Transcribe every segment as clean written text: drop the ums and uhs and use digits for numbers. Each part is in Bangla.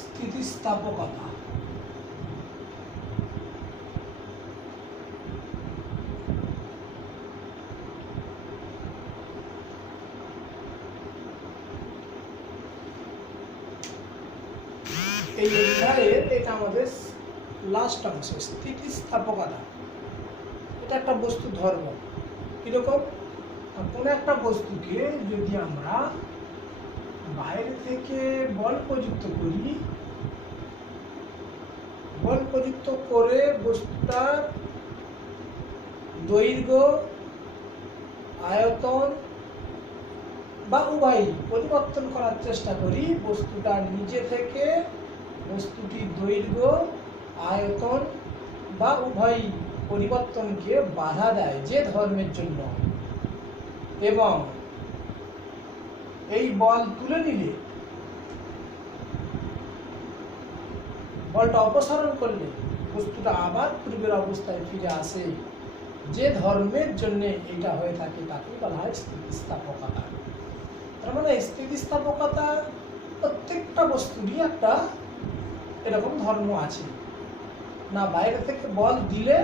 স্থিতিস্থাপকতা। এই অধ্যায়ের এটা আমাদের লাস্ট অংশ, স্থিতিস্থাপকতা। এটা একটা বস্তু ধর্ম। কিরকম? কোনো একটা বস্তুকে যদি আমরা বাইরে থেকে বল প্রযুক্ত করি, বল প্রযুক্ত করে বস্তুটার দৈর্ঘ্য, আয়তন বা উভয় পরিবর্তন করার চেষ্টা করি, বস্তুটা নিজে থেকে বস্তুটির দৈর্ঘ্য, আয়তন বা উভয় পরিবর্তনকে বাধা দেয় যে ধর্মের জন্য, এবং এই বল তুলে নিলে, বলটা অপসারণ করলে বস্তুটা আবার পূর্বের অবস্থায় ফিরে আসে, যে ধর্মের জন্য এটা হয়ে থাকে তাকে বলা হয় স্থিতিস্থাপকতা। তার মানে স্থিতিস্থাপকতা প্রত্যেকটা বস্তুরই একটা এরকম ধর্ম আছে। না বাইরে থেকে বল দিলে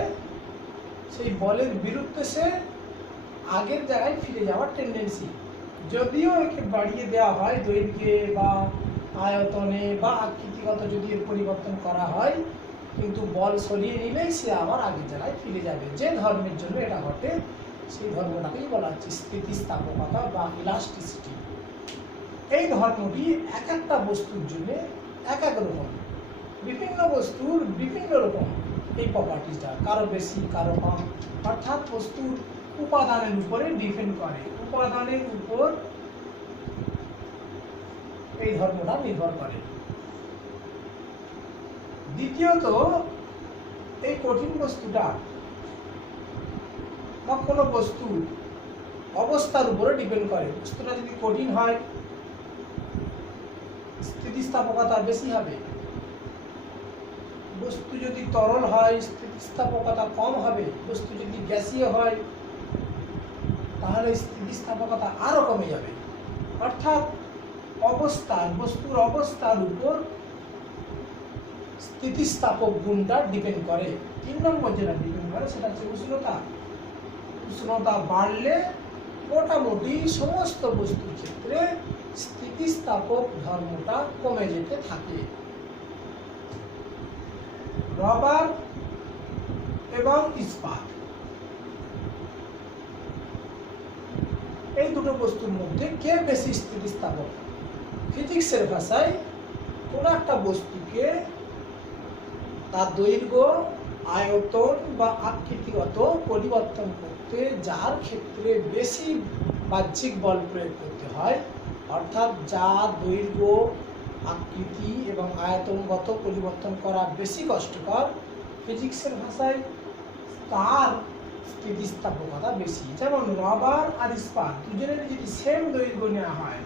সেই বলের বিরুদ্ধে সে আগের জায়গায় ফিরে যাওয়ার টেন্ডেন্সি, যদিও একে বাড়িয়ে দেওয়া হয় দৈর্ঘ্যে বা আয়তনে বা আকৃতিগত যদি এর পরিবর্তন করা হয়, কিন্তু বল সরিয়ে নিলেই সে আবার আগের জায়গায় ফিরে যাবে। যে ধর্মের জন্য এটা ঘটে সেই ধর্মটাকেই বলা হচ্ছে স্থিতিস্থাপকতা বা ইলাস্টিসিটি। এই ধর্মটি এক একটা বস্তুর জন্য এক এক রকম, বিভিন্ন বস্তুর বিভিন্ন রকম এই প্রপার্টিসটা, কারো বেশি কারো কম, অর্থাৎ বস্তুর উপাদানের উপরে ডিপেন্ড করে, উপাদানের উপর এই ধর্মটা নির্ভর করে। দ্বিতীয়ত, এই কঠিন বস্তুটা বা কোনো বস্তু অবস্থার উপরে ডিপেন্ড করে। বস্তুটা যদি কঠিন হয় স্থিতিস্থাপকতা বেশি হবে, বস্তু যদি তরল হয় স্থিতিস্থাপকতা কম হবে, বস্তু যদি গ্যাসীয় হয় তাহলে স্থিতিস্থাপকতা আরো কমে যাবে। অর্থাৎ বস্তুর অবস্থার উপর স্থিতিস্থাপক গুণটা ডিপেন্ড করে। 3 নম্বর যেটা ডিপেন্ড করে সেটা হচ্ছে উষ্ণতা। উষ্ণতা বাড়লে মোটামুটি সমস্ত বস্তুর ক্ষেত্রে স্থিতিস্থাপক ধর্মটা কমে যেতে থাকে। রবার এবং ইস্পাত, এই দুটো বস্তুর মধ্যে কে বেশি স্থিতিস্থাপক? ফিজিক্সের ভাষায় কোন একটা বস্তুকে তার দৈর্ঘ্য, আয়তন বা আকৃতিগত পরিবর্তন করতে যার ক্ষেত্রে বেশি বাহ্যিক বল প্রয়োগ করতে হয়, অর্থাৎ যা দৈর্ঘ্য, আকৃতি এবং আয়তনগত পরিবর্তন করা বেশি কষ্টকর, ফিজিক্সের ভাষায় তার স্থিতিস্থাপকতা বেশি। যেমন রবার আর ইস্পাত দুজনের যদি সেম দৈর্ঘ্য নেওয়া হয়,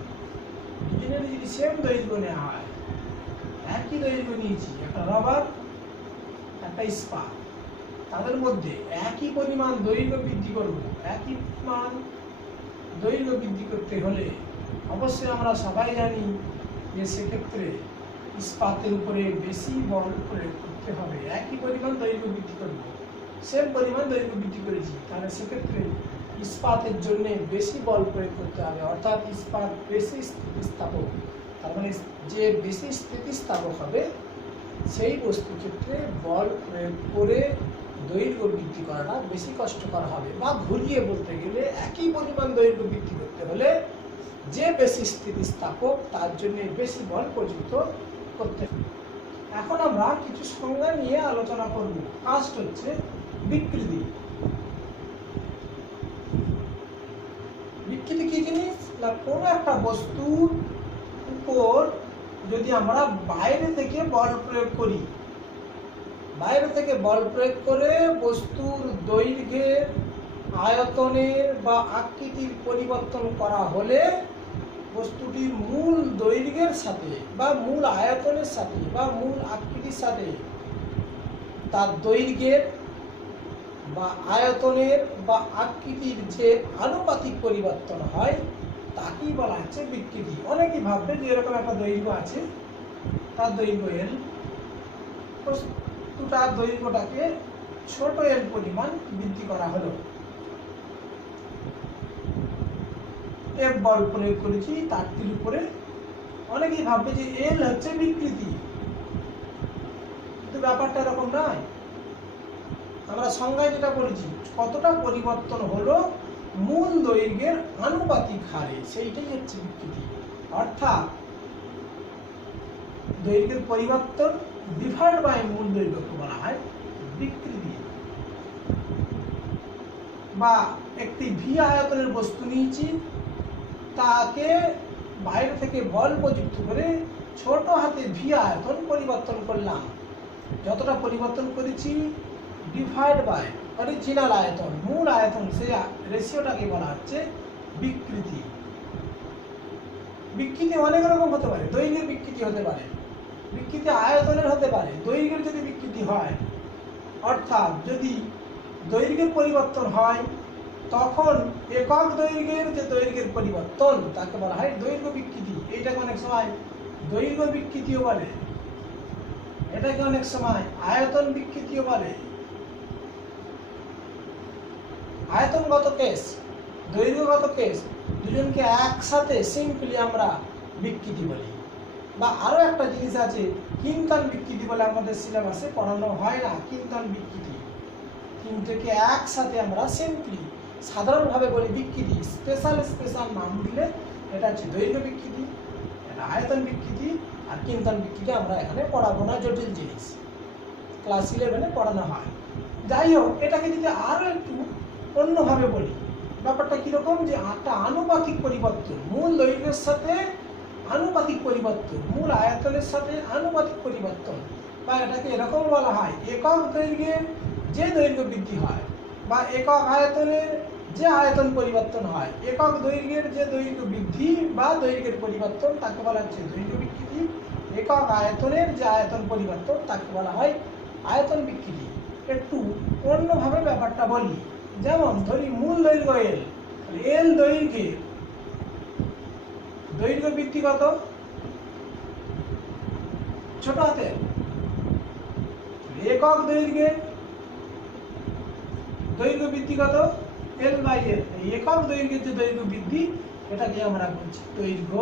একই দৈর্ঘ্য নিয়েছি, একটা রবার একটা ইস্পাত, তাদের মধ্যে একই পরিমাণ দৈর্ঘ্য বৃদ্ধি করব, একই পরিমাণ দৈর্ঘ্য বৃদ্ধি করতে হলে অবশ্যই আমরা সবাই জানি যে সেক্ষেত্রে ইস্পাতের উপরে বেশি বল প্রয়োগ করতে হবে। একই পরিমাণ দৈর্ঘ্য বৃদ্ধি করব, সেম পরিমাণ দৈর্ঘ্য বৃদ্ধি করেছি, তাহলে সেক্ষেত্রে ইস্পাতের জন্য বেশি বল প্রয়োগ করতে হবে, অর্থাৎ ইস্পাত বেশি স্থিতিস্থাপক। তার মানে যে বেশি স্থিতিস্থাপক হবে সেই বস্তুর ক্ষেত্রে বল প্রয়োগ করে দৈর্ঘ্য বৃদ্ধি করাটা বেশি কষ্টকর হবে। বা ঘুরিয়ে বলতে গেলে একই পরিমাণ দৈর্ঘ্য বৃদ্ধি করতে হলে যে বেশি স্থিতিস্থাপক তার জন্য বেশি বল প্রযুক্ত করতে হবে। এখন আমরা কিছু সংজ্ঞা নিয়ে আলোচনা করব। ফার্স্ট হচ্ছে বিকৃতি। বিকৃতি কি জিনিস? না কোনো একটা বস্তুর উপর যদি আমরা বাইরে থেকে বল প্রয়োগ করি, বাইরে থেকে বল প্রয়োগ করে বস্তুর দৈর্ঘ্যের, আয়তনের বা আকৃতির পরিবর্তন করা হলে বস্তুটির মূল দৈর্ঘ্যের সাথে বা মূল আয়তনের সাথে বা মূল আকৃতির সাথে তার দৈর্ঘ্যের বা আয়তনের বা আকৃতির যে আনুপাতিক পরিবর্তন হয় তাকেই বলা হচ্ছে বিকৃতি। অনেকেই ভাববে যে এরকম একটা দৈর্ঘ্য আছে, তার দৈর্ঘ্য এল, বস্তুটার দৈর্ঘ্যটাকে ছোট এল পরিমাণ বৃদ্ধি করা হলো। এফ বল প্রয়োগ করেছি তারটির উপরে। অনেকেই ভাববে যে এল হচ্ছে বিকৃতি, কিন্তু ব্যাপারটা এরকম নয়। আমরা সংজ্ঞায় যেটা বলেছি, কতটা পরিবর্তন হলো মূল দৈর্ঘ্যের আনুপাতিক হারে, সেইটাই হচ্ছে বিকৃতি। অর্থাৎ দৈর্ঘ্যের পরিবর্তন ডিভাইড বাই মূল দৈর্ঘ্যকে বলা হয় বিকৃতি। বা একটি ভি আয়তনের বস্তু নিয়েছি, তাকে বাইরে থেকে বল প্রযুক্ত করে ছোট হাতে ভি আয়তন পরিবর্তন করলাম। যতটা পরিবর্তন করেছি ডিভাইড বাই অরিজিনাল আয়তন, মূল আয়তন, সেই রেশিওটাকে বলা হচ্ছে বিকৃতি। বিকৃতি অনেক রকম হতে পারে। দৈর্ঘ্যের বিকৃতি হতে পারে, বিকৃতি আয়তনের হতে পারে। দৈর্ঘ্যের যদি বিকৃতি হয়, অর্থাৎ যদি দৈর্ঘ্যের পরিবর্তন হয়, তখন একক দৈর্ঘ্যের যে দৈর্ঘ্যের পরিবর্তন তাকে বলা হয় দৈর্ঘ্য বিকৃতি। এইটাকে অনেক সময় দৈর্ঘ্য বিকৃতিও বলে, এটাকে অনেক সময় আয়তন বিকৃতিও বলে। আয়তনগত কেস, দৈর্ঘ্যগত কেস, দুজনকে একসাথে সিম্পলি আমরা বিকৃতি বলি। বা আরো একটা জিনিস আছে, কিন্তন বিকৃতি বলে আমাদের সিলেবাসে পড়ানো হয় না। কিন্তন বিকৃতি, তিনটেকে একসাথে আমরা সিম্পলি সাধারণভাবে বলি বিকৃতি। স্পেশাল নাম দিলে এটা হচ্ছে দৈর্ঘ্য বিকৃতি, এটা আয়তন বিকৃতি, আর কিন্তন বিকৃতি আমরা এখানে পড়াবো না, জটিল জিনিস, ক্লাস 11-এ পড়ানো হয়। যাই হোক, এটাকে যদি আরো একটু অন্যভাবে বলি, ব্যাপারটা কিরকম, যে একটা আনুপাতিক পরিবর্তন, মূল দৈর্ঘ্যের সাথে আনুপাতিক পরিবর্তন, মূল আয়তনের সাথে আনুপাতিক পরিবর্তন। বা এটাকে এরকম বলা হয়, একক দৈর্ঘ্যের যে দৈর্ঘ্য বৃদ্ধি হয় বা একক আয়তনের যে আয়তন পরিবর্তন হয়, একক দৈর্ঘ্যের যে দৈর্ঘ্য বৃদ্ধি বা দৈর্ঘ্যের পরিবর্তন তাকে বলা হচ্ছে দৈর্ঘ্য বিকৃতি। একক আয়তনের যে আয়তন পরিবর্তন তাকে বলা হয় আয়তন বিকৃতি। একটু অন্যভাবে ব্যাপারটা বলি, যেমন ধরি মূল দৈর্ঘ্য এল, এল দৈর্ঘ্যের দৈর্ঘ্য বৃদ্ধি কত? ছোট হাতে একক দৈর্ঘ্যের দৈর্ঘ্য বৃদ্ধি কত? L by L. একক দৈর্ঘ্যের যে দৈর্ঘ্য বৃদ্ধি, এটাকে আমরা বলছি দৈর্ঘ্য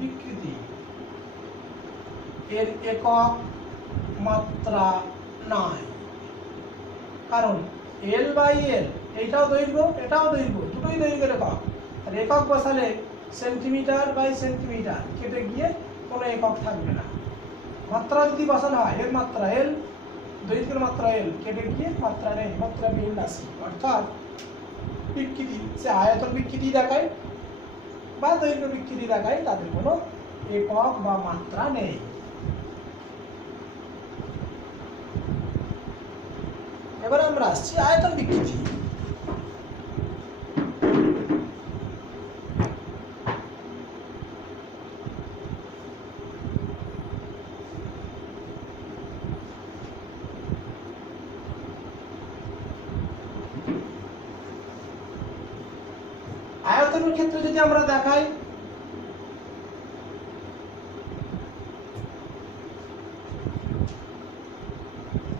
বিকৃতি। এর একক মাত্রা নাই, কারণ এল বাই এল, এইটাও দৈর্ঘ্য এটাও দৈর্ঘ্য, দুটোই দৈর্ঘ্যের একক। আর একক বসালে সেন্টিমিটার বাই সেন্টিমিটার কেটে গিয়ে কোনো একক থাকবে না। মাত্রা যদি বসানো হয়, এর মাত্রা এল, দৈর্ঘ্যের মাত্রা এল, কেটে গিয়ে মাত্রা নেই, মাত্রা বিহীন রাশি। অর্থাৎ বিকৃতি সে আয়তন বিকৃতি দেখায় বা দৈর্ঘ্য বিকৃতি দেখায়, তাদের কোনো একক বা মাত্রা নেই। এবার আমরা আসছি আয়তন বিকৃতি। আয়তনের ক্ষেত্রে যদি আমরা দেখাই,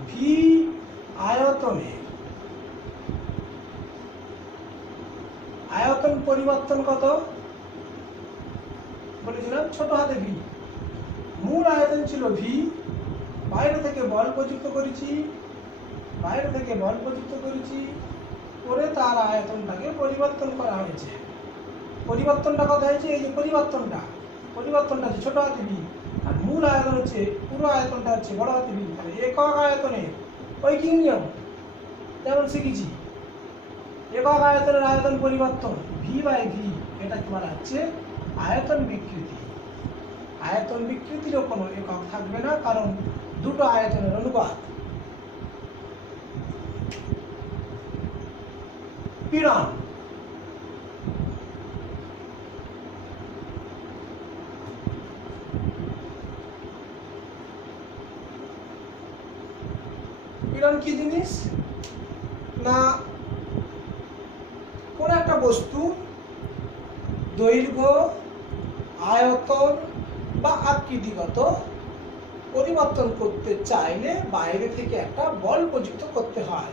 ভি আয়তনের আয়তন পরিবর্তন কত বলেছিলাম? ছোট হাতে ভি। মূল আয়তন ছিল ভি, বাইরে থেকে বল প্রযুক্ত করেছি, করে তার আয়তনটাকে পরিবর্তন করা হয়েছে। পরিবর্তনটা কত হয়েছে? এই যে পরিবর্তনটা হচ্ছে ছোট হাতে ভি, আর মূল আয়তন হচ্ছে, পুরো আয়তনটা হচ্ছে বড় হাতে ভি। তাহলে একক আয়তনের ঐকিক নিয়ম যেমন শিখেছি, একক আয়তনের আয়তন পরিবর্তন ভি বাই ভি, এটাকে বলা হচ্ছে আয়তন বিকৃতি। আয়তন বিকৃতিরও কোনো একক থাকবে না, কারণ দুটো আয়তনের অনুপাত। পীড়ন, পীড়ন কি জিনিস না, কোন একটা বস্তু দৈর্ঘ্য, আয়তন বা আকৃতিগত পরিবর্তন করতে চাইলে বাইরে থেকে একটা বল প্রযুক্ত করতে হয়।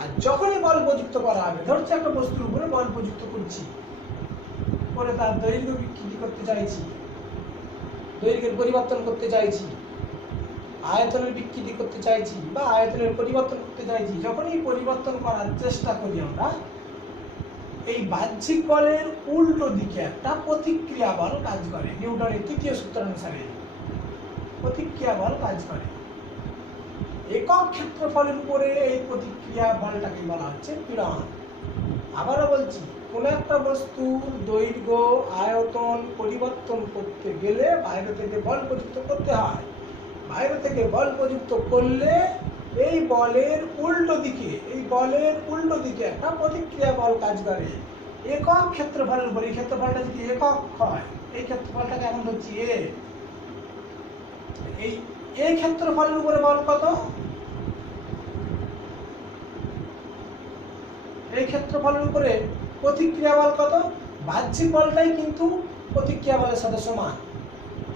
আর যখনই বল প্রযুক্ত করা হবে, ধরছি একটা বস্তুর উপরে বল প্রযুক্ত করছি, করে তার দৈর্ঘ্য বিকৃতি করতে চাইছি, দৈর্ঘ্যের পরিবর্তন করতে চাইছি, আয়তনের বিকৃতি করতে চাইছি বা আয়তনের পরিবর্তন করতে চাইছি, যখনই পরিবর্তন করার চেষ্টা করি আমরা, এই বাহ্যিক বলের উল্টো দিকে একটা প্রতিক্রিয়া বল কাজ করে। নিউটনের তৃতীয় সূত্র অনুসারে প্রতিক্রিয়া বল কাজ করে। একক ক্ষেত্রফলের উপরে এই প্রতিক্রিয়া বলটাকে বলা হচ্ছে পীড়ন। আবারও বলছি, কোন একটা বস্তুর দৈর্ঘ্য আয়তন পরিবর্তন করতে গেলে বাইরে থেকে বল প্রযুক্ত করতে হয়। বাইরে থেকে বল প্রযুক্ত করলে এই বলের উল্টো দিকে একটা প্রতিক্রিয়া বল কাজ করে একক ক্ষেত্রফলের উপর। এই ক্ষেত্রফলটা যদি একক হয়, এই ক্ষেত্রফলটাকে এখন ধরছি এ, এই ক্ষেত্রফলের উপরে বল কত? এই ক্ষেত্রফলের উপরে প্রতিক্রিয়া বল কত? বাহ্যিক বলটাই কিন্তু প্রতিক্রিয়া বলের সাথে সমান,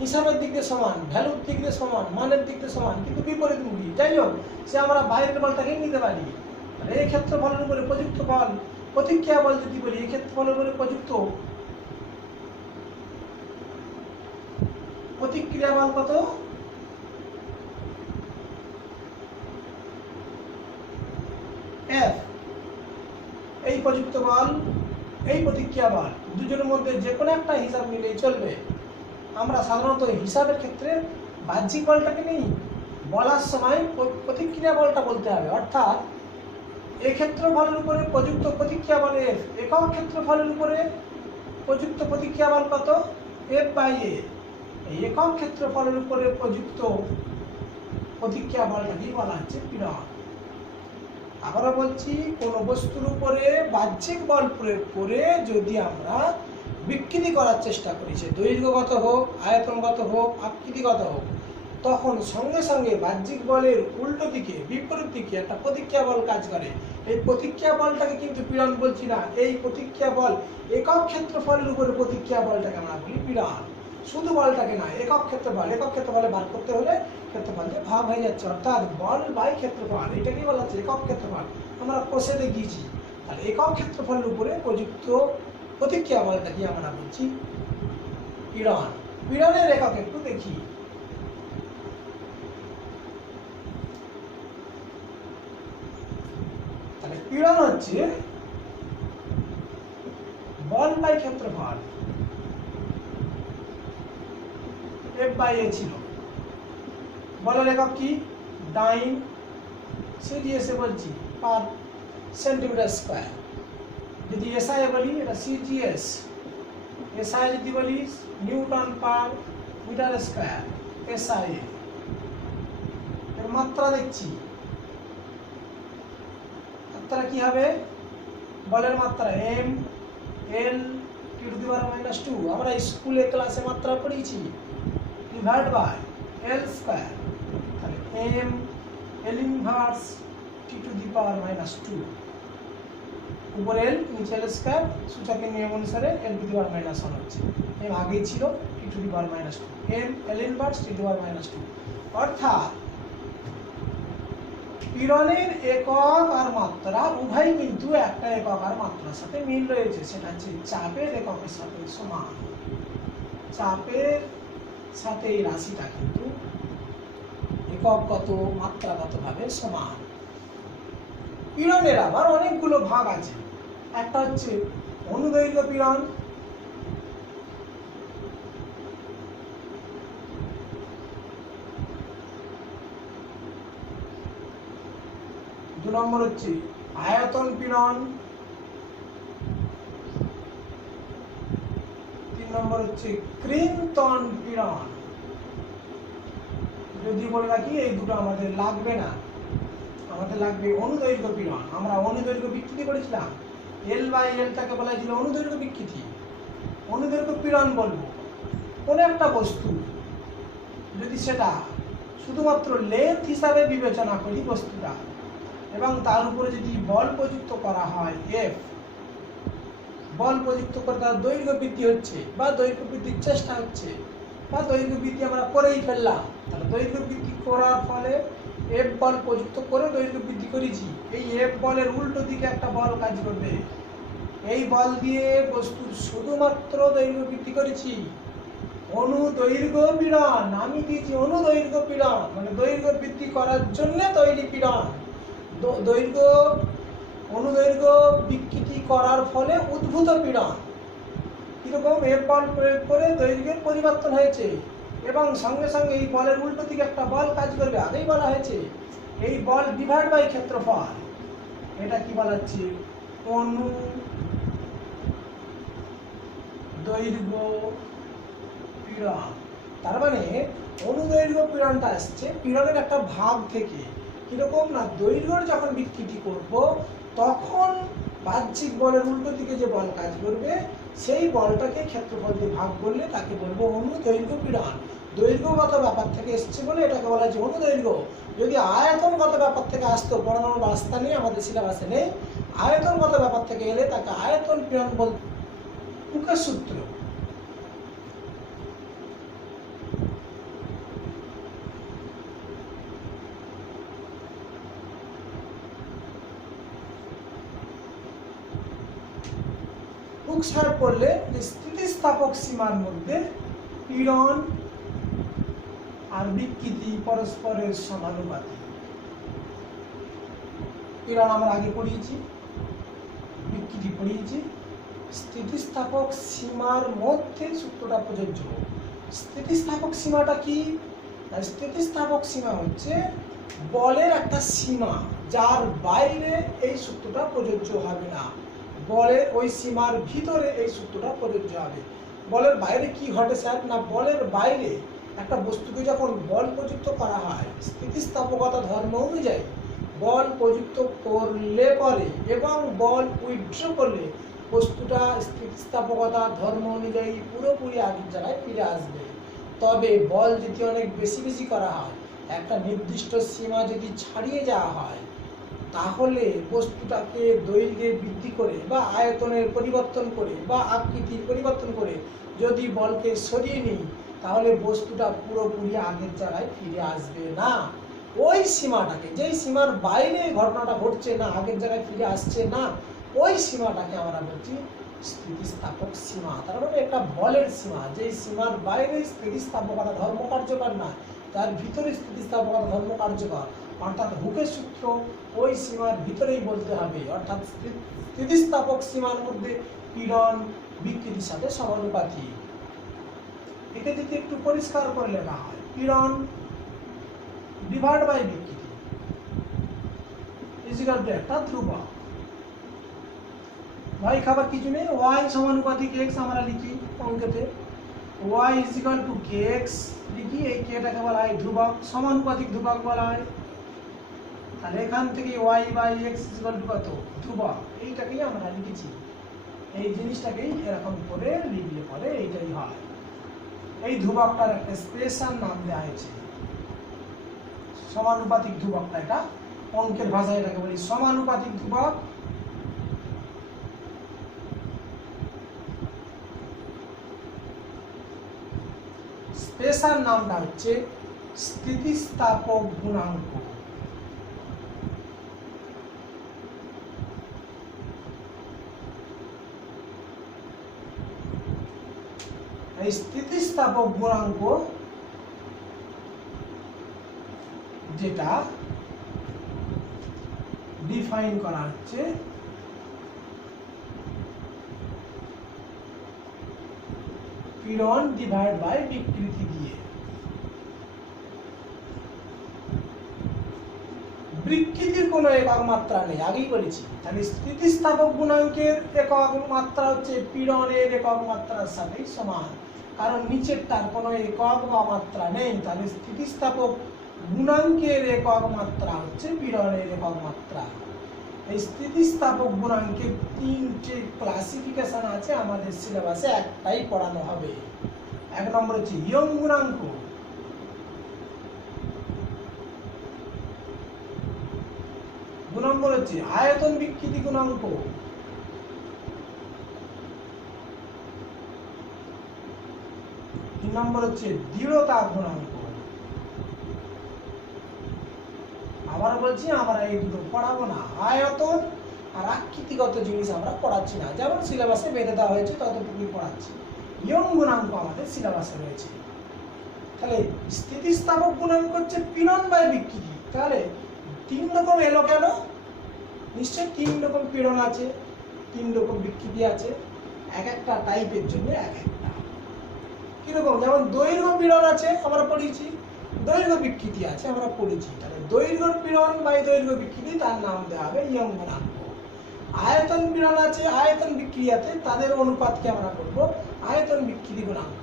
হিসাবের দিক দিয়ে সমান, ভ্যালুর দিক দিয়ে সমান, মানের দিক দিয়ে সমান, কিন্তু বিপরীতমুখী। যাই হোক, সে আমরা বাইরের বলটাকেই নিতে পারি। এই ক্ষেত্রফলের উপরে প্রযুক্ত বল প্রতিক্রিয়া বল যদি বলি, এই ক্ষেত্রফলের উপরে প্রযুক্ত প্রতিক্রিয়া বল কত? এফ। এই প্রযুক্ত বল, এই প্রতিক্রিয়া বল, দুজনের মধ্যে যে কোনো একটা হিসাব নিলেই চলবে। আমরা সাধারণত হিসাবের ক্ষেত্রে বাহ্যিক বলটাকে নেই, বলার সময় প্রতিক্রিয়া বলটা বলতে হবে। অর্থাৎ এই ক্ষেত্রফলের উপরে প্রযুক্ত প্রতিক্রিয়া বল এফ, একক ক্ষেত্রফলের উপরে প্রযুক্ত প্রতিক্রিয়া বল কত? এফ বাই এ। এই একক ক্ষেত্রফলের উপরে প্রযুক্ত প্রতিক্রিয়া বলটাকেই বলা হচ্ছে পীড়ন। আবারও বলছি, কোনো বস্তুর উপরে বাহ্যিক বল প্রয়োগ করে যদি আমরা বিকৃতি করার চেষ্টা করি, সে দৈর্ঘ্যগত হোক, আয়তনগত হোক, আকৃতিগত হোক, তখন সঙ্গে সঙ্গে বাহ্যিক বলের উল্টো দিকে, বিপরীত দিকে একটা প্রতিক্রিয়া বল কাজ করে। এই প্রতিক্রিয়া বলটাকে কিন্তু পীড়ন বলছি না, এই প্রতিক্রিয়া বল একক ক্ষেত্রফলের উপরে প্রতিক্রিয়া বলটাকে আমরা বলি পীড়ন। শুধু বলটাকে না, একক ক্ষেত্রফলে বার করতে হলে ক্ষেত্রফল যে ভাগ হয়ে যাচ্ছে, অর্থাৎ বল বাই ক্ষেত্রফল, এটাকেই বলা হচ্ছে একক ক্ষেত্রফল। আমরা কোষে দেখিয়েছি। তাহলে একক ক্ষেত্রফলের উপরে প্রযুক্ত প্রতিক্রিয়া বলটাকে আমরা বলছি পীড়ন। পীড়নের একক একটু দেখি। তাহলে পীড়ন হচ্ছে বল বাই ক্ষেত্রফল। এফ বাই এ ছিল, বলের একক কি? ডাইন, সিজিএস এ বলছি পার সেন্টিমিটার স্কয়ার। যদি এসআই বলি, এটা সিজিএস। এসআই যদি বলি newton per metre square, SI. এর মাত্রা দেখছি, মাত্রা কি হবে? বলের মাত্রা M L T to the power -2। আমরা স্কুলে ক্লাসে মাত্রা পড়েছি, ডিভাইড বাই এল স্কয়ার। তাহলে M L inverse T to the power -2, উপর এল নিচে এল স্কয়ার, সূচকের নিয়ম অনুসারে এল টু দি পাওয়ার -1 হচ্ছে। এম আগেই ছিল T to the power -2, M L inverse T to the power -2। অর্থাৎ পীড়নের একক আর মাত্রা উভয় কিন্তু একটা একক আর মাত্রার সাথে মিল রয়েছে, সেটা হচ্ছে চাপের এককের সাথে সমান। চাপের সাথে এই রাশিটা কিন্তু এককগত মাত্রাগতভাবে সমান। পীড়নের আবার অনেকগুলো ভাগ আছে। একটা হচ্ছে অনুদৈর্ঘ্য পীড়ন, দু নম্বর হচ্ছে আয়তন পীড়ন, তিন নম্বর হচ্ছে কৃন্তন পীড়ন। যদি বলে রাখি এই দুটো আমাদের লাগবে না, আমাদের লাগবে অনুদৈর্ঘ্য পীড়ন। আমরা অনুদৈর্ঘ্য বিকৃতি করেছিলাম, এল বাই এলটাকে বলা হয়েছিল অনুদৈর্ঘ্য বিকৃতি। অনুদৈর্ঘ্য পীড়ন বলবো কোন একটা বস্তু যদি সেটা শুধুমাত্র লেন্থ হিসাবে বিবেচনা করি বস্তুটা, এবং তার উপরে যদি বল প্রযুক্ত করা হয় এফ, বল প্রযুক্ত করে তার দৈর্ঘ্য বৃদ্ধি হচ্ছে বা দৈর্ঘ্য বৃদ্ধির চেষ্টা হচ্ছে, বা দৈর্ঘ্য বৃদ্ধি আমরা করেই ফেললাম। তাহলে দৈর্ঘ্য বৃদ্ধি করার ফলে এফ বল প্রযুক্ত করে দৈর্ঘ্য বৃদ্ধি করেছি। এই এফ বলের উল্টো দিকে একটা বল কাজ করবে, এই বল দিয়ে বস্তুর শুধুমাত্র দৈর্ঘ্য বৃদ্ধি করেছি। অনুদৈর্ঘ্য পীড়ন আমি দিয়েছি, অনুদৈর্ঘ্য পীড়ন মানে দৈর্ঘ্য বৃদ্ধি করার জন্য তৈরি পীড়ন। দৈর্ঘ্য অনুদৈর্ঘ্য বিকৃতি করার ফলে উদ্ভূত পীড়ন। কিরকম? এফ বল প্রয়োগ করে দৈর্ঘ্যের পরিবর্তন হয়েছে এবং সঙ্গে সঙ্গে এই বলের উল্টো দিকে একটা বল কাজ করবে। আগেই বলা হয়েছে এই বল ডিভাইড বাই ক্ষেত্রফল, এটা কি বলা হচ্ছে? অনুদৈর্ঘ্য পীড়ন। তার মানে অনুদৈর্ঘ্য পীড়নটা আসছে পীড়নের একটা ভাগ থেকে। কিরকম? না, দৈর্ঘ্যের যখন বিকৃতি করব তখন বাহ্যিক বলের উল্টো দিকে যে বল কাজ করবে সেই বলটাকে ক্ষেত্রফল দিয়ে ভাগ করলে তাকে বলবো অনুদৈর্ঘ্য পীড়ন। দৈর্ঘ্যগত ব্যাপার থেকে এসছে বলে এটাকে বলা হচ্ছে অনুদৈর্ঘ্য। যদি আয়তনগত ব্যাপার থেকে আসতো, পড়ানোর রাস্তা নেই, আমাদের সিলেবাসে নেই, আয়তনগত ব্যাপার থেকে এলে তাকে আয়তন পীড়ন বল। হুকের সূত্র, হুক সাহেব করলে যে স্থিতিস্থাপক সীমার মধ্যে পীড়ন আর বিকৃতি পরস্পরের সমানুপাতিক। পীড়ন আমরা আগে পড়িয়েছি, বিকৃতি পড়িয়েছি। স্থিতিস্থাপক সীমার মধ্যে সূত্রটা প্রযোজ্য। স্থিতিস্থাপক সীমাটা কি? স্থিতিস্থাপক সীমা হচ্ছে বলের একটা সীমা, যার বাইরে এই সূত্রটা প্রযোজ্য হবে না। বলের ওই সীমার ভিতরে এই সূত্রটা প্রযোজ্য হবে। বলের বাইরে কি ঘটে স্যার? না, বলের বাইরে একটা বস্তুকে যখন বল প্রযুক্ত করা হয় স্থিতিস্থাপকতা ধর্ম অনুযায়ী বল প্রযুক্ত করলে পরে এবং বল উইথড্র করলে বস্তুটা স্থিতিস্থাপকতা ধর্ম অনুযায়ী পুরোপুরি আগের জায়গায় ফিরে আসবে। তবে বল যদি অনেক বেশি বেশি করা হয়, একটা নির্দিষ্ট সীমা যদি ছাড়িয়ে যাওয়া হয়, তাহলে বস্তুটাকে দৈর্ঘ্যে বৃদ্ধি করে বা আয়তনের পরিবর্তন করে বা আকৃতির পরিবর্তন করে যদি বলকে সরিয়ে নিই, তাহলে বস্তুটা পুরোপুরি আগের জায়গায় ফিরে আসবে না। ওই সীমাটাকে, যেই সীমার বাইরে ঘটনাটা ঘটছে না, আগের জায়গায় ফিরে আসছে না, ওই সীমাটাকে আমরা বলছি স্থিতিস্থাপক সীমা। তার মানে একটা বলের সীমা, যেই সীমার বাইরে স্থিতিস্থাপকতা ধর্ম কার্যকর না, তার ভিতরে স্থিতিস্থাপকতা ধর্ম কার্যকর। অর্থাৎ হুকের সূত্র ওই সীমার ভিতরেই বলতে হবে। অর্থাৎ স্থিতিস্থাপক সীমার মধ্যে পীড়ন বিকৃতির সাথে সমানুপাতিক। একে যদি একটু পরিষ্কার করে লেখা হয়, পীড়ন ডিভাইড বাই বিকৃতি ইজিক্যাল টু একটা ধ্রুবক। ওয়াই খাবার কিছু নেই, ওয়াই সমানুপাতিক এক্স আমরা লিখি অঙ্কেতে, ওয়াই ইজিক্যাল টু কে এক্স লিখি। এই কেটাকে বলা হয় ধ্রুবক, সমানুপাতিক ধ্রুবক বলা হয়। তাহলে এখান থেকে Y by X equal to কত? ধ্রুবক। এইটাকেই আমরা লিখেছি, এই জিনিসটাকেই এরকম করে লিখলে পরে এইটাই হয়। এই ধ্রুবকটার একটা স্পেশাল নাম দেওয়া হয়েছে সমানুপাতিক ধ্রুবকটা। এটা অঙ্কের ভাষায় এটাকে বলি সমানুপাতিক ধ্রুবক। স্পেশাল নামটা হচ্ছে স্থিতিস্থাপক গুণাঙ্ক। এই স্থিতিস্থাপক গুণাঙ্ক যেটা ডিফাইন করা হচ্ছে পীড়ন ডিভাইড বাই বিকৃতি দিয়ে। বিকৃতির কোনো একক মাত্রা নেই, আগেই বলেছি। তাহলে স্থিতিস্থাপক গুণাঙ্কের একক মাত্রা হচ্ছে পীড়নের একক মাত্রার সাথেই সমান, কারণ নিচেরটার কোনো একক বা মাত্রা নেই। তাহলে স্থিতিস্থাপক গুণাঙ্কের একক মাত্রা হচ্ছে পীড়নের একক মাত্রা। এই স্থিতিস্থাপক গুণাঙ্কের তিনটে ক্লাসিফিকেশন আছে আমাদের সিলেবাসে, একটাই পড়ানো হবে। এক নম্বর হচ্ছে ইয়ং গুণাঙ্ক, দু নম্বর হচ্ছে আয়তন বিকৃতি গুণাঙ্ক, তিন নম্বর হচ্ছে দৃঢ়তা গুণাঙ্ক। আবার বলছি আমরা এই দুটো পড়াবো না, আয়তন আর আকৃতিগত জিনিস আমরা পড়াচ্ছি না, যেমন সিলেবাসে বেঁধে দেওয়া হয়েছে ততটুকুই পড়াচ্ছি। ইয়ং গুণাঙ্ক আমাদের সিলেবাসে রয়েছে। তাহলে স্থিতিস্থাপক গুণাঙ্ক হচ্ছে পীড়ন বাই বিকৃতি। তাহলে 3 রকম এলো কেন? নিশ্চয় 3 রকম পীড়ন আছে, 3 রকম বিকৃতি আছে, এক একটা টাইপের জন্য এক একটা। কিরকম? যেমন দৈর্ঘ্য পীড়ন আছে আমরা পড়েছি, দৈর্ঘ্য বিকৃতি আছে আমরা পড়েছি। তাহলে দৈর্ঘ্য পীড়ন বাই দৈর্ঘ্য বিকৃতি, তার নাম দেওয়া হবে ইয়ং গুণাঙ্ক। আয়তন পীড়ন আছে, আয়তন বিকৃতি আছে, তাদের অনুপাতকে আমরা বলবো আয়তন বিকৃতি গুণাঙ্ক।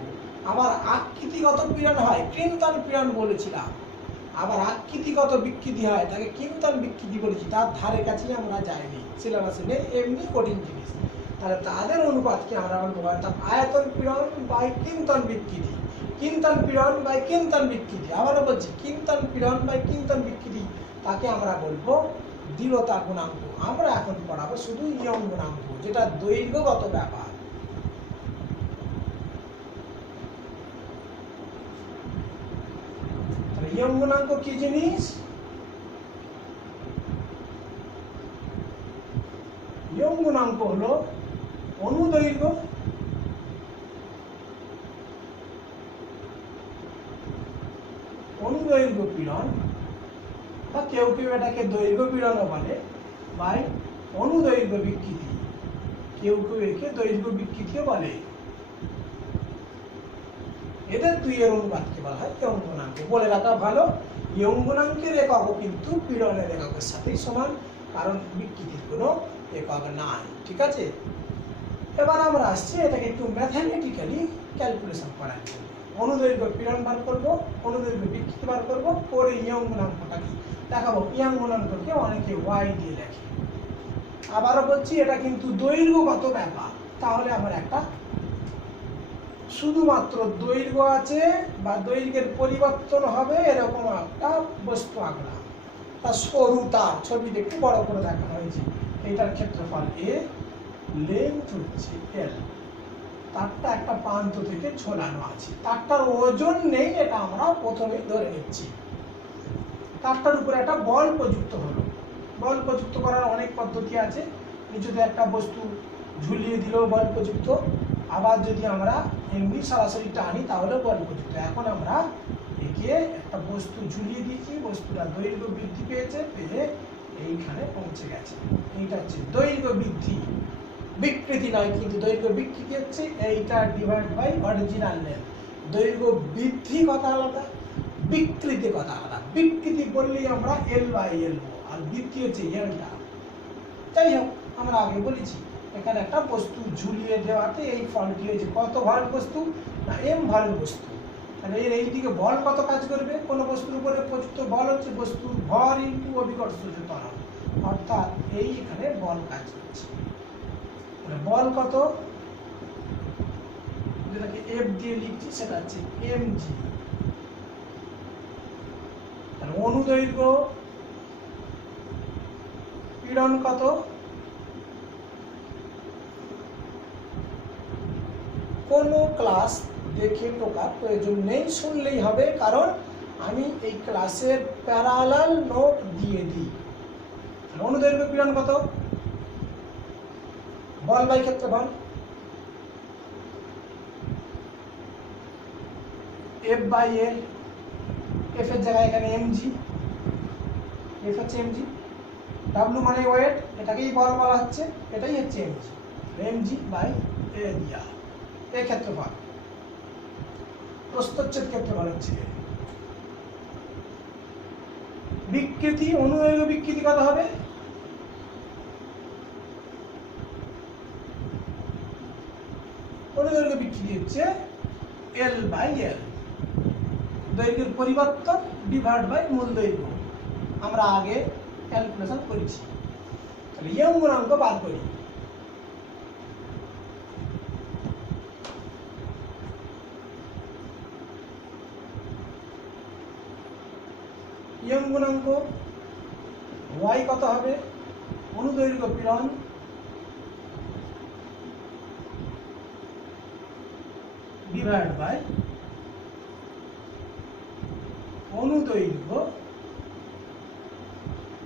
আবার আকৃতিগত পীড়ন হয়, কৃন্তন পীড়ন বলেছিলাম। আবার আকৃতিগত বিকৃতি হয়, তাকে কৃন্তন বিকৃতি বলেছি, তার ধারে কাছে আমরা যাইনি, সিলেবাসে নেই, এমনি কঠিন জিনিস। তাহলে তাদের অনুপাতকে আমরা বলবো অর্থাৎ আয়তন পীড়ন বাই কৃন্তন বিকৃতি, কৃন্তন পীড়ন বাই কৃন্তন বিকৃতি। আবারও বলছি কৃন্তন পীড়ন বাই কৃন্তন বিকৃতি, তাকে আমরা বলবো দৃঢ়তা গুণাঙ্ক। আমরা এখন পড়াবো শুধু ইয়ং গুণাঙ্ক, যেটা দৈর্ঘ্যগত ব্যাপার। ইয়ং গুণাঙ্ক কি জিনিস? ইয়ং গুণাঙ্ক হলো অনুদৈর্ঘ্য পীড়ন, বা কেউ কেউ এটাকে দৈর্ঘ্য পীড়নও বলে, বাই অনুদৈর্ঘ্য বিকৃতি, কেউ কেউ একে দৈর্ঘ্য বিকৃতিও বলে। এদের দুইয়ের অনুপাতকে বলা হয় ইয়ং গুণাঙ্ক। বলে রাখা ভালো, ইয়ং গুণাঙ্কের একক কিন্তু পীড়নের এককের সাথেই সমান, কারণ বিকৃতির কোনো একক নাই। ঠিক আছে, এবার আমরা আসছি এটাকে একটু ম্যাথামেটিক্যালি ক্যালকুলেশন করার জন্য। অনুদৈর্ঘ্য পীড়ন বার করবো, অনুদৈর্ঘ্য বিকৃতি বার করবো, পরে ইয়ং গুণাঙ্কটা কি দেখাবো। ইয়ং গুণাঙ্ককে অনেকে ওয়াই দিয়ে লেখে। আবারও বলছি এটা কিন্তু দৈর্ঘ্যগত ব্যাপার। তাহলে আমার একটা শুধুমাত্র দৈর্ঘ্য আছে বা দৈর্ঘ্যের পরিবর্তন হবে এরকম একটা বস্তু আঁকলাম, তার সরু তার, ছবিতে একটু বড় করে দেখানো হয়েছে। এইটার ক্ষেত্রফল এ, লেন্থ হচ্ছে এল, তারটা একটা প্রান্ত থেকে ঝোলানো আছে, তারটার ওজন নেই, এটা আমরা প্রথমে ধরে নিচ্ছি। তারটার উপরে একটা বল প্রযুক্ত হলো। বল প্রযুক্ত করার অনেক পদ্ধতি আছে, নিচুতে একটা বস্তু ঝুলিয়ে দিলেও বল প্রযুক্ত, আবার যদি আমরা এমনি সরাসরি টানি তাহলে বল প্রযুক্ত। এখন আমরা একে একটা বস্তু ঝুলিয়ে দিয়েছি, বস্তুটা দৈর্ঘ্য বৃদ্ধি পেয়েছে, পেয়ে এইখানে পৌঁছে গেছে। এইটা হচ্ছে দৈর্ঘ্য বৃদ্ধি, বিকৃতি নয় কিন্তু দৈর্ঘ্য বিকৃতি হচ্ছে এইটা ডিভাইড বাই অরিজিনাল লেন্থ। দৈর্ঘ্য বৃদ্ধি কথা আলাদা, বিকৃতি কথা আলাদা। বিকৃতি বললেই আমরা এল বাই এল, আর বৃদ্ধি হচ্ছে এলটা। যাই হোক, আমরা আগে বলেছি এখানে একটা বস্তু ঝুলিয়ে দেওয়াতে এই ফলটি হয়েছে। কত ভরের বস্তু? না এম ভরের বস্তু। তাহলে এর এইদিকে বল কত কাজ করবে? কোনো বস্তুর উপরে প্রযুক্ত বল হচ্ছে বস্তুর ভর ইন্টু অভিকর্ষজ ত্বরণ, অর্থাৎ এই এখানে বল কাজ করছে। বল কত? যেটাকে এফ দিয়ে লিখছি সেটা হচ্ছে এমজি। অনুদৈর্ঘ্য পীড়ন কত? কোনো ক্লাস দেখে টোকার প্রয়োজন নেই, শুনলেই হবে, কারণ আমি এই ক্লাসের প্যারালাল নোট দিয়ে দিই। অনুদৈর্ঘ্য পীড়ন কত? বল বাই ক্ষেত্রফল, এফ বাই এল। এফ এর জায়গায় এখানে এমজি, এফ হচ্ছে এমজি, ডাব্লিউ মানে ওয়েট, এটাকেই বল বলা হচ্ছে, এটাই হচ্ছে এমজি। এমজি বাই এরিয়া, এ ক্ষেত্রফল। প্রস্থচ্ছেদ ক্ষেত্রফল হচ্ছে বিকৃতি। অনুদৈর্ঘ্য বিকৃতি কত হবে? অনুদৈর্ঘ্য বিকৃতি হচ্ছে এল বাই এল, দৈর্ঘ্যের পরিবর্তন ডিভাইড বাই মূল দৈর্ঘ্য। আমরা আগে ক্যালকুলেশন করেছি। তাহলে ইয়ং গুণাঙ্ক বার করি। ইয়ং গুণাঙ্ক ওয়াই কত হবে? অনুদৈর্ঘ্য পীড়ন ডিভাইড বাই অনুদৈর্ঘ্য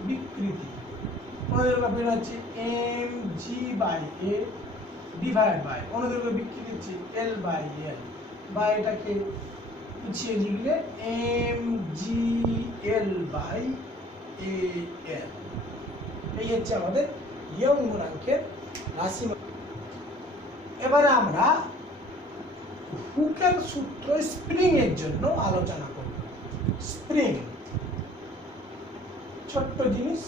বিকৃতি, অনুদৈর্ঘ্য বের হচ্ছে M G by A divide by অনুদৈর্ঘ্য বিকৃতি হচ্ছে এল বাই এল, বা এটাকে গুছিয়ে লিখলে এম জি এল বাই এ এল। এই হচ্ছে আমাদের ইয়ং গুণাঙ্কের রাশি। এবারে আমরা হুকের সূত্র স্প্রিং এর জন্য আলোচনা করব। স্প্রিং ছোট্ট জিনিস,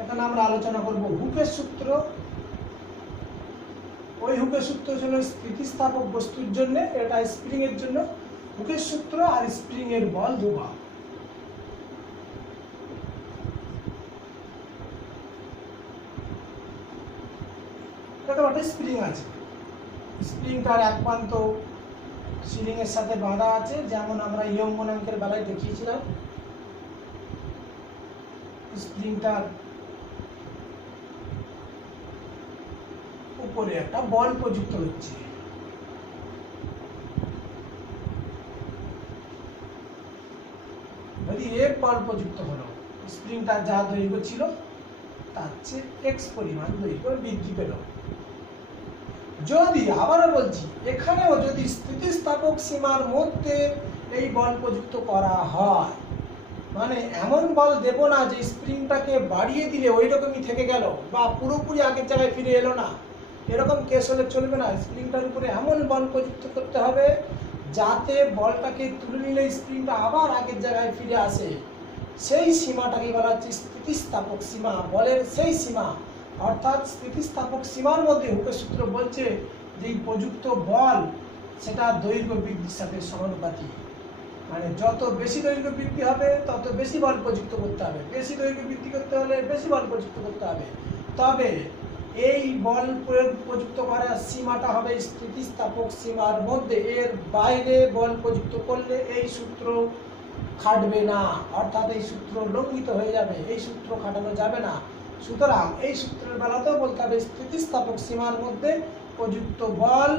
এখানে আমরা আলোচনা করব হুকের সূত্র। ওই হুকের সূত্র ছিল স্থিতিস্থাপক বস্তুর জন্য, এটা স্প্রিং এর জন্য হুকের সূত্র আর স্প্রিং এর বল ধ্রুবক। একটা স্প্রিং আছে, স্প্রিংটার এক প্রান্ত সিলিং এর সাথে বাঁধা আছে, যেমন আমরা ইয়ং গুণাঙ্কের বেলায় দেখিয়েছিলাম। স্প্রিংটার উপরে একটা বল প্রযুক্ত হচ্ছে, যদি এক বল প্রযুক্ত হলো, স্প্রিংটার যা দৈর্ঘ্য ছিল তার চেয়ে এক্স পরিমাণ দৈর্ঘ্য বৃদ্ধি পেল। যদি আবারও বলছি, এখানেও যদি স্থিতিস্থাপক সীমার মধ্যে এই বল প্রযুক্ত করা হয়, মানে এমন বল দেব না যে স্প্রিংটাকে বাড়িয়ে দিলে ওই রকমই থেকে গেল বা পুরোপুরি আগের জায়গায় ফিরে এলো না, এরকম কেস হলে চলবে না। স্প্রিংটার উপরে এমন বল প্রযুক্ত করতে হবে যাতে বলটাকে তুলে নিলে স্প্রিংটা আবার আগের জায়গায় ফিরে আসে। সেই সীমাটাকে বলা হচ্ছে স্থিতিস্থাপক সীমা, বলের সেই সীমা। অর্থাৎ স্থিতিস্থাপক সীমার মধ্যে হুকের সূত্র বলছে যে প্রযুক্ত বল সেটা দৈর্ঘ্য বৃদ্ধির সাথে সমানুপাতিক, মানে যত বেশি দৈর্ঘ্য বৃদ্ধি হবে তত বেশি বল প্রযুক্ত করতে হবে, বেশি দৈর্ঘ্য বৃদ্ধি করতে হলে বেশি বল প্রযুক্ত করতে হবে। তবে এই বল প্রয়োগ প্রযুক্ত করার সীমাটা হবে স্থিতিস্থাপক সীমার মধ্যে, এর বাইরে বল প্রযুক্ত করলে এই সূত্র খাটবে না, অর্থাৎ এই সূত্র লঙ্ঘিত হয়ে যাবে, এই সূত্র খাটানো যাবে না। সুতরাং এই সূত্রের বেলাতেও বলতে হবে স্থিতিস্থাপক সীমার মধ্যে প্রযুক্ত বল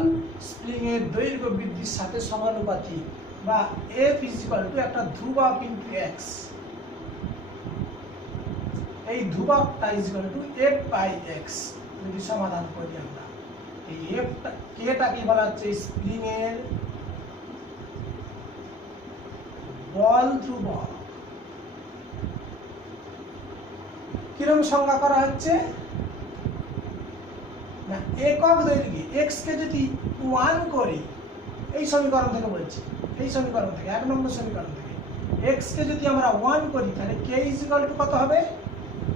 স্প্রিং এর দৈর্ঘ্য বৃদ্ধির সাথে সমানুপাতিক, বা এফ ইকুয়াল টু একটা ধ্রুবক ইনটু এক্স। এই ধ্রুবকটা equal to F by x যদি সমাধান করি আমরা, এই এফটা কেটাকে বলা হচ্ছে স্প্রিং এর বল ধ্রুবক। কিরকম সংজ্ঞা করা হচ্ছে না, একক দৈর্ঘ্যে এক্স কে যদি 1 করি, এই সমীকরণ থেকে বলছি, এই সমীকরণ থেকে 1 নম্বর সমীকরণ থেকে এক্স কে যদি আমরা 1 করি, তাহলে কে ইকুয়াল টু কত হবে,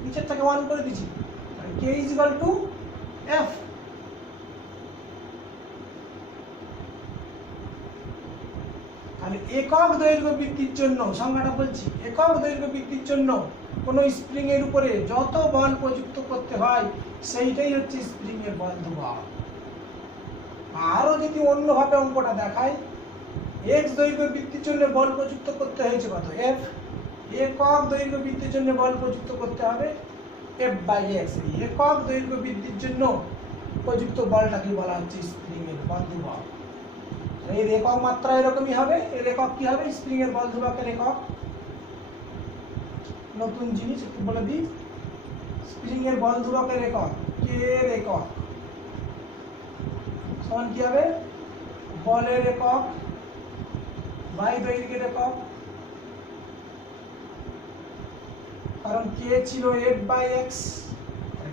নিচের থেকে 1 করে দিচ্ছি, তাহলে কে ইকুয়াল টু এফ। তাহলে একক দৈর্ঘ্য বৃদ্ধির জন্য সংজ্ঞাটা বলছি, একক দৈর্ঘ্য বৃদ্ধির জন্য কোনো স্প্রিং এর উপরে যত বল প্রযুক্ত করতে হয় সেইটাই হচ্ছে স্প্রিং এর বল ধ্রুবক। আরো যদি অন্যভাবে অঙ্কটা দেখায়, এক্স দৈর্ঘ্য বৃদ্ধির জন্য বল প্রযুক্ত করতে হয়েছে কত, এফ। একক দৈর্ঘ্য বৃদ্ধির জন্য বল প্রযুক্ত করতে হবে এফ বাই এক্স। একক দৈর্ঘ্য বৃদ্ধির জন্য প্রযুক্ত বলটাকে বলা হচ্ছে স্প্রিং এর বল ধ্রুবক। এর একক মাত্রা এরকমই হবে, এর একক কি হবে, স্প্রিং এর বল ধ্রুবকের একক। নতুন জিনিস একটু বলে দিই, স্প্রিং এর বল ধ্রুবকের একক কে এর একক সমান কি হবে, বলের একক বাই দৈর্ঘ্যের একক। কারণ কে ছিল এফ বাই এক্স,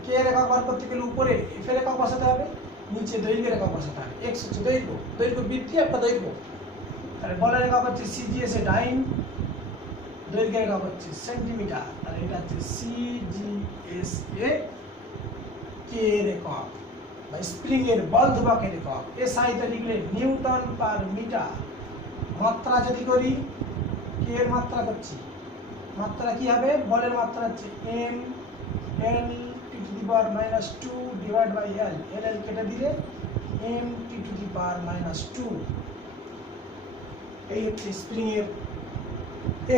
কে এর একক বার করতে গেলে উপরে এফ এর একক বসাতে হবে, নিচে দৈর্ঘ্যের একক বসাতে হবে। এক্স হচ্ছে দৈর্ঘ্য, দৈর্ঘ্য বৃদ্ধি একটা দৈর্ঘ্য, তাহলে বলের একক হচ্ছে সিজিএস এ ডাইন, দৈর্ঘ্যের একক হচ্ছে সেন্টিমিটার, তাহলে এটা হচ্ছে সিজিএস এ কে এর একক বা স্প্রিং এর বল ধ্রুবকের একক। এসআই তে লিখলে নিউটন পার মিটার। মাত্রা যদি করি, কে এর মাত্রা করছি, মাত্রা কি হবে, বলের মাত্রা হচ্ছে M L T to the power -2 divide by L, L L কেটে দিলে M T to the power -2। এই হচ্ছে স্প্রিং এর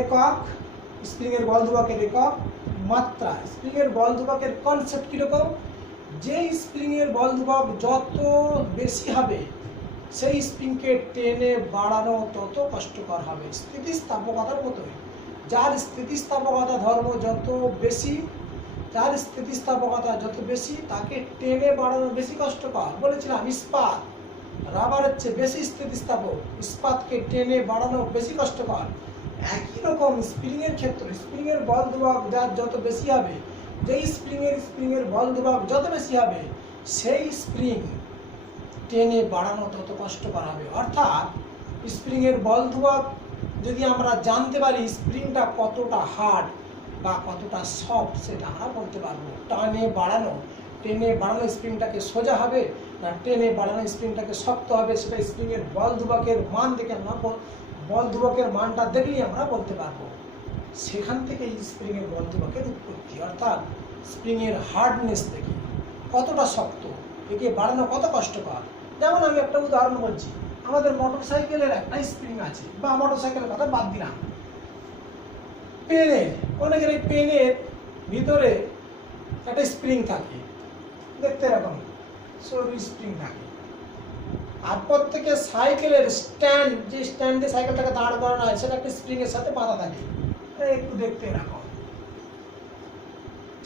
একক, স্প্রিং এর বল ধ্রুবকের একক মাত্রা। স্প্রিং এর বল ধ্রুবকের কনসেপ্ট কিরকম, যে স্প্রিং এর বল ধ্রুবক যত বেশি হবে সেই স্প্রিংকে টেনে বাড়ানো তত কষ্টকর হবে। স্থিতিস্থাপকতার মতোই, যার স্থিতিস্থাপকতা ধর্ম যত বেশি, যার স্থিতিস্থাপকতা যত বেশি তাকে টেনে বাড়ানো বেশি কষ্টকর। বলেছিলাম ইস্পাত, রাবার হচ্ছে বেশি স্থিতিস্থাপক, ইস্পাতকে টেনে বাড়ানো বেশি কষ্টকর। একই রকম স্প্রিংয়ের ক্ষেত্রে স্প্রিংয়ের বল ধ্রুবক যার যত বেশি হবে, যেই স্প্রিংয়ের বল ধ্রুবক যত বেশি হবে, সেই স্প্রিং টেনে বাড়ানো তত কষ্টকর হবে। অর্থাৎ স্প্রিংয়ের বল ধ্রুবক যদি আমরা জানতে পারি স্প্রিংটা কতটা হার্ড বা কতটা সফট, সেটা আমরা বলতে পারবো। টেনে বাড়ানো স্প্রিংটাকে সোজা হবে না টেনে বাড়ানো স্প্রিংটাকে শক্ত হবে, সেটা স্প্রিংয়ের বল ধ্রুবকের মান দেখে আমরা বল ধ্রুবকের মানটা দেখলেই আমরা বলতে পারবো। সেখান থেকে স্প্রিংয়ের বল ধ্রুবকের উৎপত্তি, অর্থাৎ স্প্রিংয়ের হার্ডনেস থেকে কতটা শক্ত, একে বাড়ানো কত কষ্টকর। যেমন আমি একটা উদাহরণ বলছি, আমাদের মোটর সাইকেলের একটা স্প্রিং আছে, বা মোটর সাইকেলের কথা বাদ দিলাম, পেনের, অনেকের এই পেনের ভিতরে একটা স্প্রিং থাকে, দেখতে এরকম সরু স্প্রিং থাকে। আর প্রত্যেকের সাইকেলের স্ট্যান্ড, যে স্ট্যান্ডে সাইকেলটাকে দাঁড় করানো হয়, সেটা একটা স্প্রিংয়ের সাথে বাঁধা থাকে, একটু দেখতে এরকম।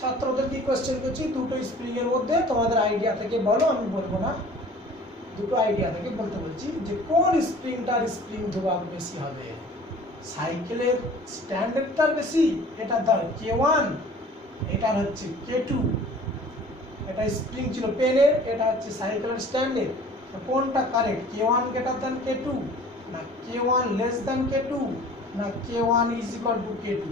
ছাত্রদের কি কোয়েশ্চেন করছি, দুটো স্প্রিংয়ের মধ্যে তোমাদের আইডিয়া থেকে বলো, আমি বলবো না, দুটো আইডিয়া থেকে বলতে বলছি যে কোন স্প্রিংটার স্প্রিং ধ্রুবক বেশি হবে। সাইকেলের স্ট্যান্ডার্ডটার বেশি, এটা ধর K1, এটার হচ্ছে K2। এটা স্প্রিং ছিল পেনের, এটা হচ্ছে সাইকেলের স্ট্যান্ডের। কোনটা correct, K1 greater than K2, না K1 লেস দ্যান K2, না K1 is equal to K2?